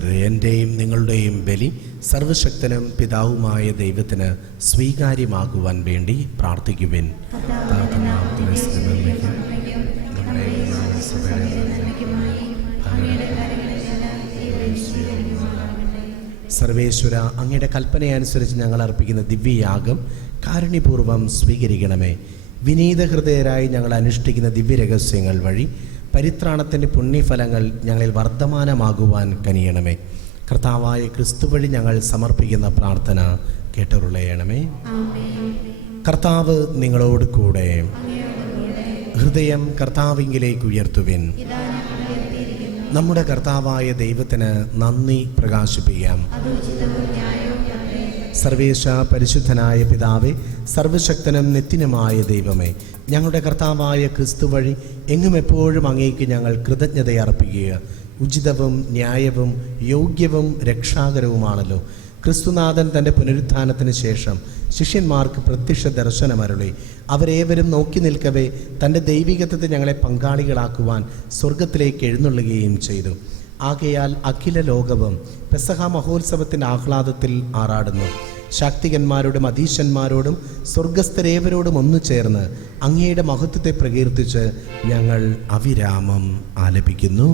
സഹോദരരെ, എൻ്റെയും നിങ്ങളുടെയും ബലി സർവശക്തനും പിതാവുമായ ദൈവത്തിന് സ്വീകാര്യമാകുവാൻ വേണ്ടി പ്രാർത്ഥിക്കുവിൻ. സർവേശ്വര, അങ്ങയുടെ കൽപ്പനയനുസരിച്ച് ഞങ്ങൾ അർപ്പിക്കുന്ന ദിവ്യയാഗം കാരുണ്യപൂർവ്വം സ്വീകരിക്കണമേ. വിനീത ഹൃദയരായി ഞങ്ങൾ അനുഷ്ഠിക്കുന്ന ദിവ്യരഹസ്യങ്ങൾ വഴി പരിത്രാണത്തിൻ്റെ പുണ്യഫലങ്ങൾ ഞങ്ങളിൽ വർദ്ധമാനമാകുവാൻ കനിയണമേ. കർത്താവായ ക്രിസ്തു വഴി ഞങ്ങൾ സമർപ്പിക്കുന്ന പ്രാർത്ഥന കേട്ടരുളയണമേ. കർത്താവ് നിങ്ങളോട് കൂടെ. ഹൃദയം കർത്താവിങ്കിലേക്ക് ഉയർത്തുവിൻ. നമ്മുടെ കർത്താവായ ദൈവത്തിന് നന്ദി പ്രകാശിപ്പിക്കാം. സർവേശ പരിശുദ്ധനായ പിതാവേ, സർവശക്തനും നിത്യനുമായ ദൈവമേ, ഞങ്ങളുടെ കർത്താവായ ക്രിസ്തു വഴി എങ്ങും എപ്പോഴും അങ്ങേക്ക് ഞങ്ങൾ കൃതജ്ഞതയർപ്പിക്കുക. ഉചിതവും ന്യായവും യോഗ്യവും രക്ഷാകരവുമാണല്ലോ. ക്രിസ്തുനാഥൻ തൻ്റെ പുനരുത്ഥാനത്തിന് ശേഷം ശിഷ്യന്മാർക്ക് പ്രത്യക്ഷ ദർശനമരുളി. അവരേവരും നോക്കി നിൽക്കവേ തൻ്റെ ദൈവികത്വത്തെ ഞങ്ങളെ പങ്കാളികളാക്കുവാൻ സ്വർഗത്തിലേക്ക് എഴുന്നള്ളുകയും ചെയ്തു. ആകയാൽ അഖില ലോകവും പെസഹ മഹോത്സവത്തിൻ്റെ ആഹ്ലാദത്തിൽ ആറാടുന്നു. ശാക്തികന്മാരോടും അധീശന്മാരോടും സ്വർഗസ്ഥരേവരോടും ഒന്നു ചേർന്ന് അങ്ങയുടെ മഹത്വത്തെ പ്രകീർത്തിച്ച് ഞങ്ങൾ അവിരാമം ആലപിക്കുന്നു.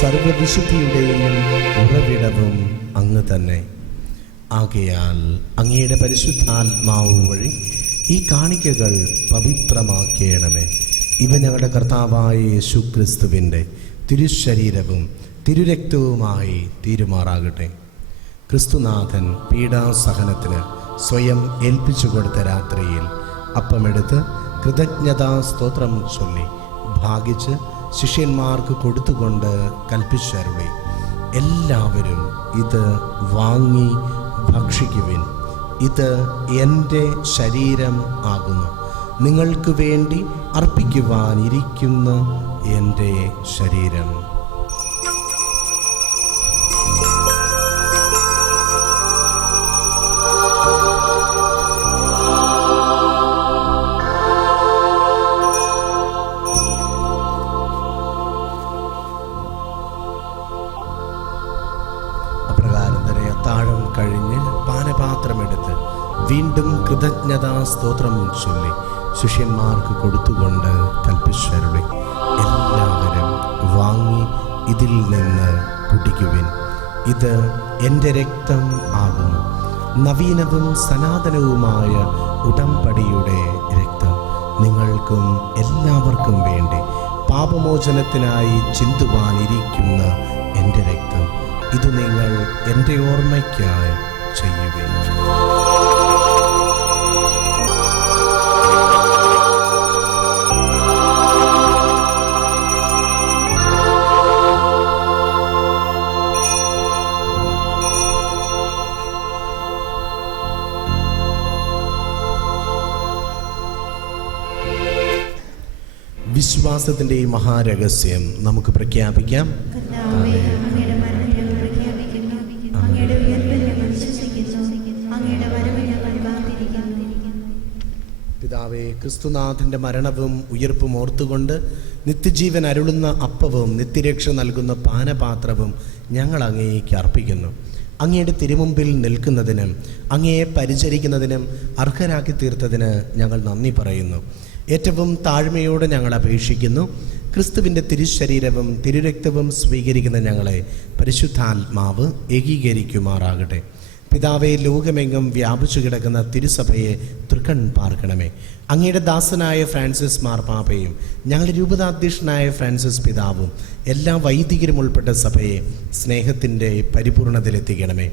സർവവിശുദ്ധിയുടെയും ഉറവിടവും അങ്ങ് തന്നെ. ആകയാൽ അങ്ങയുടെ പരിശുദ്ധാത്മാവ് വഴി ഈ കാണിക്കകൾ പവിത്രമാക്കേണമേ. ഇവ ഞങ്ങളുടെ കർത്താവായ യേശു ക്രിസ്തുവിൻ്റെ തിരുശരീരവും തിരുരക്തവുമായി തീരുമാറാകട്ടെ. ക്രിസ്തുനാഥൻ പീഡാസഹനത്തിന് സ്വയം ഏൽപ്പിച്ചു കൊടുത്ത രാത്രിയിൽ അപ്പമെടുത്ത് കൃതജ്ഞതാ സ്തോത്രം ചൊല്ലി ഭാഗിച്ച് ശിഷ്യന്മാർക്ക് കൊടുത്തുകൊണ്ട് കൽപ്പിച്ചരുളി, എല്ലാവരും ഇത് വാങ്ങി ഭക്ഷിക്കുവിൻ. ഇത് എൻ്റെ ശരീരം ആകുന്നു, നിങ്ങൾക്ക് വേണ്ടി അർപ്പിക്കുവാനിരിക്കുന്ന എൻ്റെ ശരീരം. താഴം കഴിഞ്ഞ് പാനപാത്രമെടുത്ത് വീണ്ടും കൃതജ്ഞതാ സ്തോത്രം ചൊല്ലി ശിഷ്യന്മാർക്ക് കൊടുത്തുകൊണ്ട് കൽപ്പിച്ചരുളി, എല്ലാവരും വാങ്ങി ഇതിൽ നിന്ന് കുടിക്കുവിൻ. ഇത് എൻ്റെ രക്തം ആകുന്നു, നവീനവും സനാതനവുമായ ഉടമ്പടിയുടെ രക്തം. നിങ്ങൾക്കും എല്ലാവർക്കും വേണ്ടി പാപമോചനത്തിനായി ചിന്തുവാനിരിക്കുന്ന എൻ്റെ രക്തം. ഇത് നിങ്ങൾ എൻ്റെ ഓർമ്മയ്ക്കായി ചെയ്യുവിൻ. വിശ്വാസത്തിൻ്റെ ഈ മഹാരഹസ്യം നമുക്ക് പ്രഖ്യാപിക്കാം. അങ്ങയുടെ ഉയർപ്പിൽ ഞങ്ങൾ വിശ്വസിക്കുന്നു. അങ്ങയുടെ വരവിൽ ഞങ്ങൾ കാത്തിരിക്കുന്നു. പിതാവേ, ക്രിസ്തുനാഥൻ്റെ മരണവും ഉയിർപ്പും ഓർത്തുകൊണ്ട് നിത്യജീവൻ അരുളുന്ന അപ്പവും നിത്യരക്ഷ നൽകുന്ന പാനപാത്രവും ഞങ്ങൾ അങ്ങേക്ക് അർപ്പിക്കുന്നു. അങ്ങയുടെ തിരുമുമ്പിൽ നിൽക്കുന്നതിനും അങ്ങയെ പരിചരിക്കുന്നതിനും അർഹരാക്കി തീർത്തതിന് ഞങ്ങൾ നന്ദി പറയുന്നു. ഏറ്റവും താഴ്മയോടെ ഞങ്ങൾ അപേക്ഷിക്കുന്നു. ക്രിസ്തുവിൻ്റെ തിരുശരീരവും തിരുരക്തവും സ്വീകരിക്കുന്ന ഞങ്ങളെ പരിശുദ്ധാത്മാവ് ഏകീകരിക്കുമാറാകട്ടെ. പിതാവേ, ലോകമെങ്ങും വ്യാപിച്ചു കിടക്കുന്ന തിരുസഭയെ തൃക്കൺ പാർക്കണമേ. അങ്ങയുടെ ദാസനായ ഫ്രാൻസിസ് മാർപ്പാപ്പയും ഞങ്ങളുടെ രൂപതാധ്യക്ഷനായ ഫ്രാൻസിസ് പിതാവും എല്ലാ വൈദികരും ഉൾപ്പെട്ട സഭയെ സ്നേഹത്തിൻ്റെ പരിപൂർണതയിലെത്തിക്കണമേ.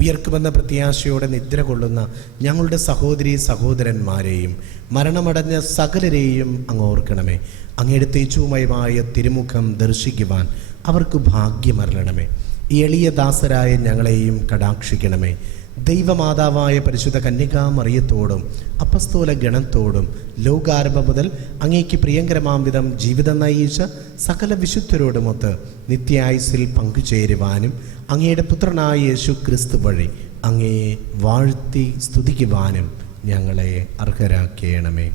ഉയർക്കുമെന്ന പ്രത്യാശയോടെ നിദ്ര കൊള്ളുന്ന ഞങ്ങളുടെ സഹോദരീ സഹോദരന്മാരെയും മരണമടഞ്ഞ സകലരെയും അങ്ങ് ഓർക്കണമേ. അങ്ങയുടെ തേജോമയമായ തിരുമുഖം ദർശിക്കുവാൻ അവർക്ക് ഭാഗ്യമരുളണമേ. ഈ എളിയ ദാസരായ ഞങ്ങളെയും കടാക്ഷിക്കണമേ. ദൈവമാതാവായ പരിശുദ്ധ കന്യകാമറിയത്തോടും അപ്പസ്തോല ഗണത്തോടും ലോകാരംഭം മുതൽ അങ്ങേക്ക് പ്രിയങ്കരമാം വിധം ജീവിതം നയിച്ച സകല വിശുദ്ധരോടുമൊത്ത് നിത്യായുസ്സിൽ പങ്കുചേരുവാനും അങ്ങയുടെ പുത്രനായ യേശു ക്രിസ്തു വഴി അങ്ങയെ വാഴ്ത്തി സ്തുതിക്കുവാനും ഞങ്ങളെ അർഹരാക്കണമേ.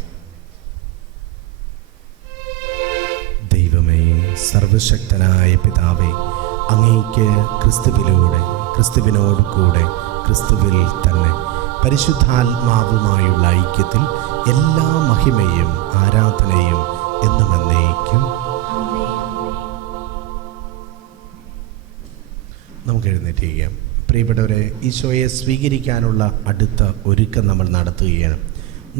ദൈവമേ, സർവശക്തനായ പിതാവേ, അങ്ങേക്ക് ക്രിസ്തുവിലൂടെ, ക്രിസ്തുവിനോട് കൂടെ, ക്രിസ്തുവിൽ തന്നെ പരിശുദ്ധാത്മാവുമായുള്ള ഐക്യത്തിൽ എല്ലാ മഹിമയും ആരാധനയും എന്നും എന്നേക്കും. നമുക്ക് എഴുന്നേറ്റിരിക്കാം. പ്രിയപ്പെട്ടവരെ, ഈശോയെ സ്വീകരിക്കാനുള്ള അടുത്ത ഒരുക്കം നമ്മൾ നടത്തുകയാണ്.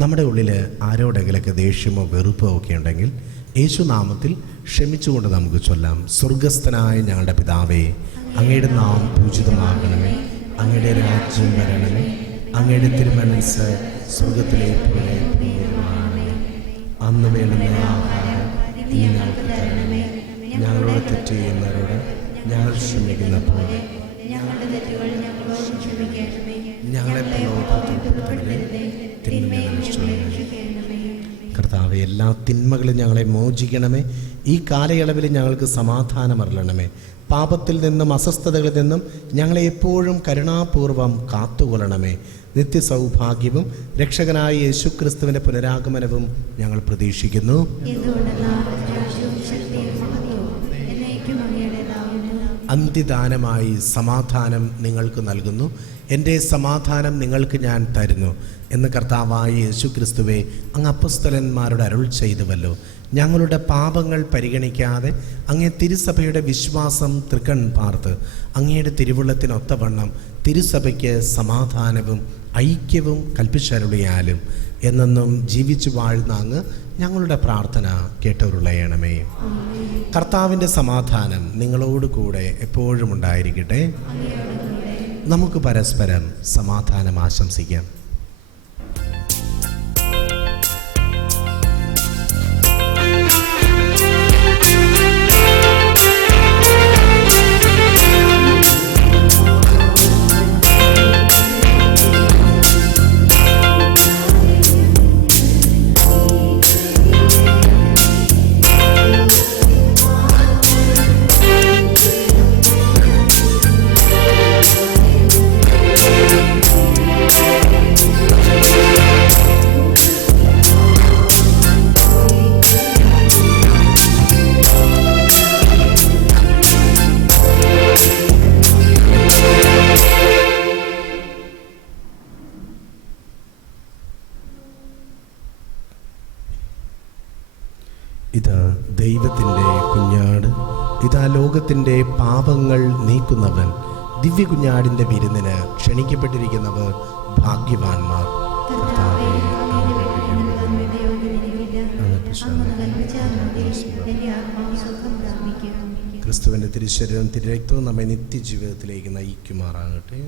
നമ്മുടെ ഉള്ളിൽ ആരോടെങ്കിലൊക്കെ ദേഷ്യമോ വെറുപ്പോ ഒക്കെ ഉണ്ടെങ്കിൽ യേശുനാമത്തിൽ ക്ഷമിച്ചുകൊണ്ട് നമുക്ക് ചൊല്ലാം. സ്വർഗസ്ഥനായ ഞങ്ങളുടെ പിതാവേ, അങ്ങയുടെ നാമം പൂജിതമാകണമേ. അങ്ങയുടെ രാജ്യം വരണമേ. അങ്ങയുടെ തിരുമനസ്സ് സ്വർഗത്തിലെ പോലെ ഭൂമിയിലുമാകണമേ. അന്ന് വേണ്ടുന്ന ആഹാരം ഇനി ഞങ്ങൾക്ക് തരണമേ. ഞങ്ങളോട് തെറ്റ് ചെയ്യുന്നവരോട് ഞങ്ങൾ ക്ഷമിക്കുന്ന പോലെ ഞങ്ങളെ പ്രലോഭനത്തിൽപ്പെടുത്തരുതേ, തിന്മയിൽ നിന്ന് രക്ഷിക്കണമേ. കർത്താവേ, എല്ലാ തിന്മകളും ഞങ്ങളെ മോചിക്കണമേ. ഈ കാലയളവിൽ ഞങ്ങൾക്ക് സമാധാനം അരുളണമേ. പാപത്തിൽ നിന്നും അസ്വസ്ഥതകളിൽ നിന്നും ഞങ്ങളെ എപ്പോഴും കരുണാപൂർവം കാത്തുകൊള്ളണമേ. നിത്യസൗഭാഗ്യവും രക്ഷകനായ യേശുക്രിസ്തുവിൻ്റെ പുനരാഗമനവും ഞങ്ങൾ പ്രതീക്ഷിക്കുന്നു. അന്ത്യദാനമായി സമാധാനം നിങ്ങൾക്ക് നൽകുന്നു. എൻ്റെ സമാധാനം നിങ്ങൾക്ക് ഞാൻ തരുന്നു എന്ന് കർത്താവായ യേശുക്രിസ്തുവെ അങ്ങ് അപ്പസ്തലന്മാരോട് അരുൾ ചെയ്തുവല്ലോ. ഞങ്ങളുടെ പാപങ്ങൾ പരിഗണിക്കാതെ അങ്ങേ തിരുസഭയുടെ വിശ്വാസം തൃക്കൺ പാർത്ത് അങ്ങയുടെ തിരുവുള്ളത്തിനൊത്തവണ്ണം തിരുസഭയ്ക്ക് സമാധാനവും ഐക്യവും കൽപ്പിച്ചരുളിയാലും എന്നെന്നും ജീവിച്ചു വാഴുന്ന അങ്ങ് ഞങ്ങളുടെ പ്രാർത്ഥന കേട്ടരുളയണമേ. കർത്താവിൻ്റെ സമാധാനം നിങ്ങളോട് കൂടെ എപ്പോഴും ഉണ്ടായിരിക്കട്ടെ. നമുക്ക് പരസ്പരം സമാധാനം ആശംസിക്കാം. ഇതാ ദൈവത്തിൻ്റെ കുഞ്ഞാട്, ഇതാ ലോകത്തിൻ്റെ പാപങ്ങൾ നീക്കുന്നവൻ. ദിവ്യ കുഞ്ഞാടിൻ്റെ വിരുന്നിന് ക്ഷണിക്കപ്പെട്ടിരിക്കുന്നവർ ഭാഗ്യവാന്മാർ. ക്രിസ്തുവിൻ്റെ തിരുശരീരവും തിരുരക്തവും നമ്മെ നിത്യജീവിതത്തിലേക്ക് നയിക്കുമാറാകട്ടെ.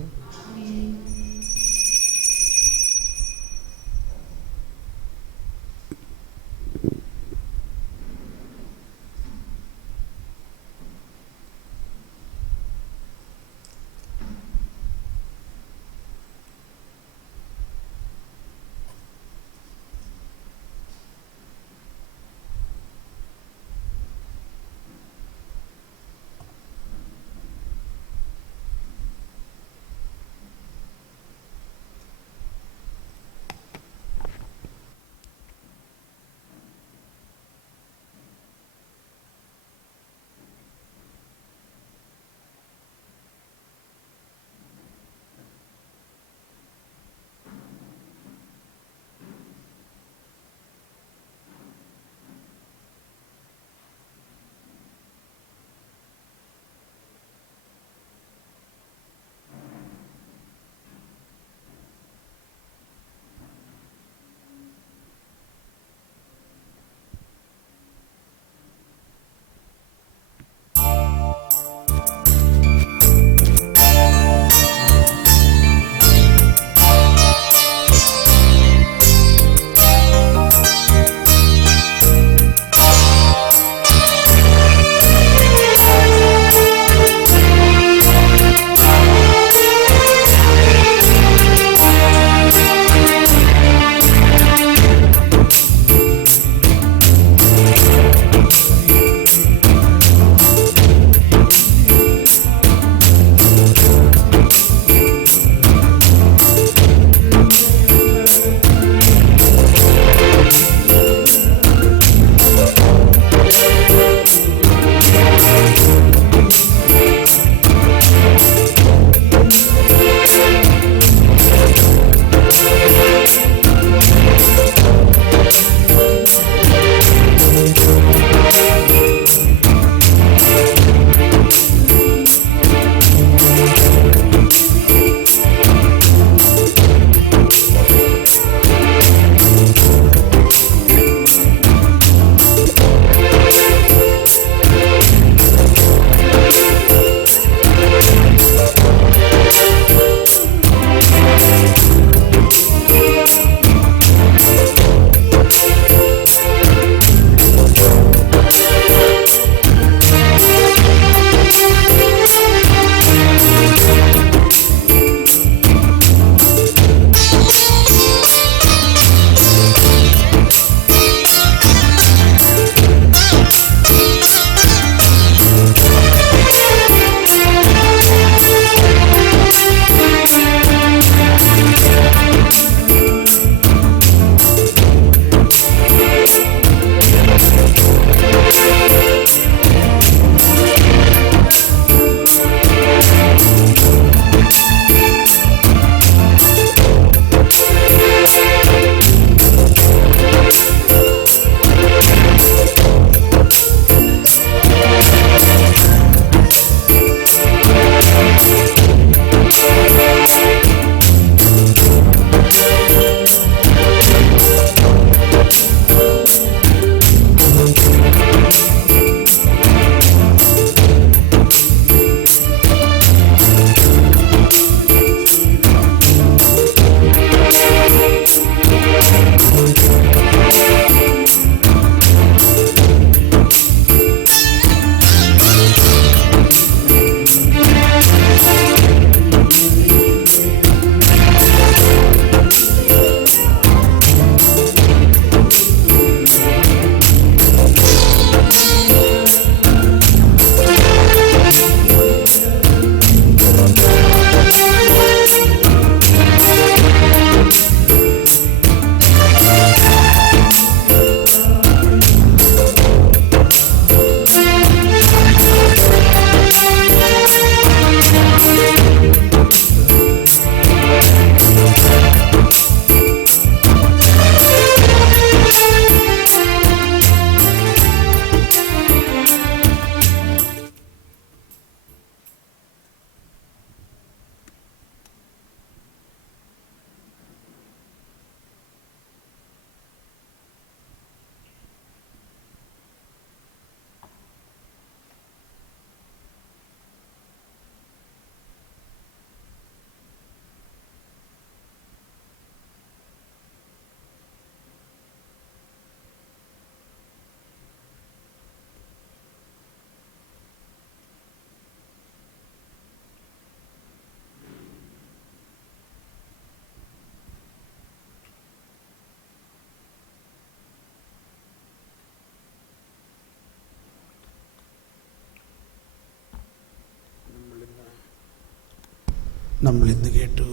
നമ്മൾ ഇന്ന് കേട്ടു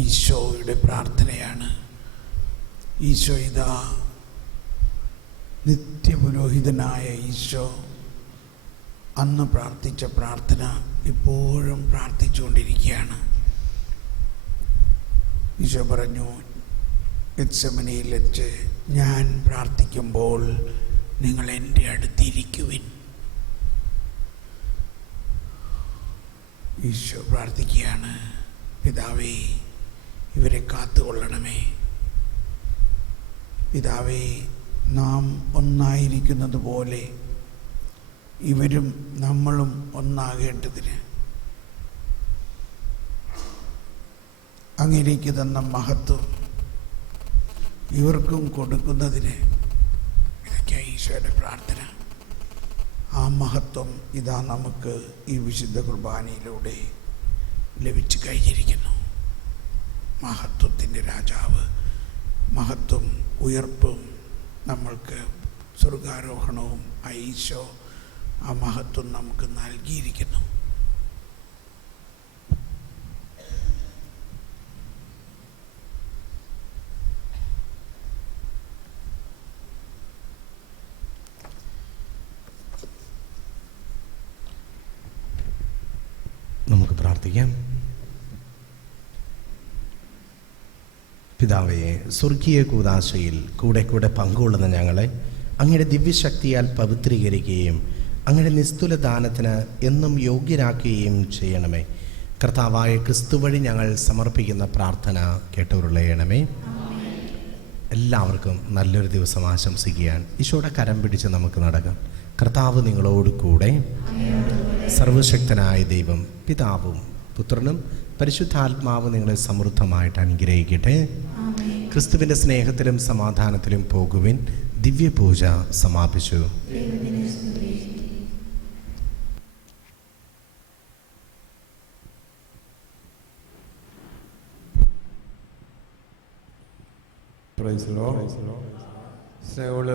ഈശോയുടെ പ്രാർത്ഥനയാണ്. ഈശോ ഇതാ നിത്യപുരോഹിതനായ ഈശോ അന്ന് പ്രാർത്ഥിച്ച പ്രാർത്ഥന ഇപ്പോഴും പ്രാർത്ഥിച്ചുകൊണ്ടിരിക്കുകയാണ്. ഈശോ പറഞ്ഞു, ഗെത്സമനയിൽ വെച്ച് ഞാൻ പ്രാർത്ഥിക്കുമ്പോൾ നിങ്ങൾ എൻ്റെ അടുത്തിരിക്കുവിൻ. ഈശോ പ്രാർത്ഥിക്കുകയാണ്, പിതാവേ ഇവരെ കാത്തുകൊള്ളണമേ. പിതാവേ, നാം ഒന്നായിരിക്കുന്നത് പോലെ ഇവരും നമ്മളും ഒന്നാകേണ്ടതിന് അങ്ങേക്ക് തന്ന മഹത്വം ഇവർക്കും കൊടുക്കുന്നതിന് ഇതൊക്കെയാണ് ഈശോയുടെ പ്രാർത്ഥന. ആ മഹത്വം ഇതാ നമുക്ക് ഈ വിശുദ്ധ കുർബാനയിലൂടെ ലഭിച്ചു കഴിഞ്ഞിരിക്കുന്നു. മഹത്വത്തിൻ്റെ രാജാവ്, മഹത്വം, ഉയർപ്പും നമ്മൾക്ക് സ്വർഗാരോഹണവും ഈശോ ആ മഹത്വം നമുക്ക് നൽകിയിരിക്കുന്നു. നമുക്ക് പ്രാർത്ഥിക്കാം. പിതാവേ, സ്വർഗീയ കൂദാശയിൽ കൂടെ കൂടെ പങ്കുകൊള്ളുന്ന ഞങ്ങളെ അങ്ങയുടെ ദിവ്യശക്തിയാൽ പവിത്രീകരിക്കുകയും അങ്ങയുടെ നിസ്തുല ദാനത്തിന് എന്നും യോഗ്യരാക്കുകയും ചെയ്യണമേ. കർത്താവായ ക്രിസ്തു വഴി ഞങ്ങൾ സമർപ്പിക്കുന്ന പ്രാർത്ഥന കേട്ടുരുളയണമേ. എല്ലാവർക്കും നല്ലൊരു ദിവസം ആശംസിക്കുകയാണ്. ഈശോയുടെ കരം പിടിച്ച് നമുക്ക് നടക്കാം. കർത്താവ് നിങ്ങളോട് കൂടെ. സർവശക്തനായ ദൈവം പിതാവും പുത്രനും പരിശുദ്ധാത്മാവ് നിങ്ങളെ സമൃദ്ധമായിട്ട് അനുഗ്രഹിക്കട്ടെ. ക്രിസ്തുവിൻ്റെ സ്നേഹത്തിലും സമാധാനത്തിലും പോകുവിൻ. ദിവ്യപൂജ സമാപിച്ചു. Praise the Lord.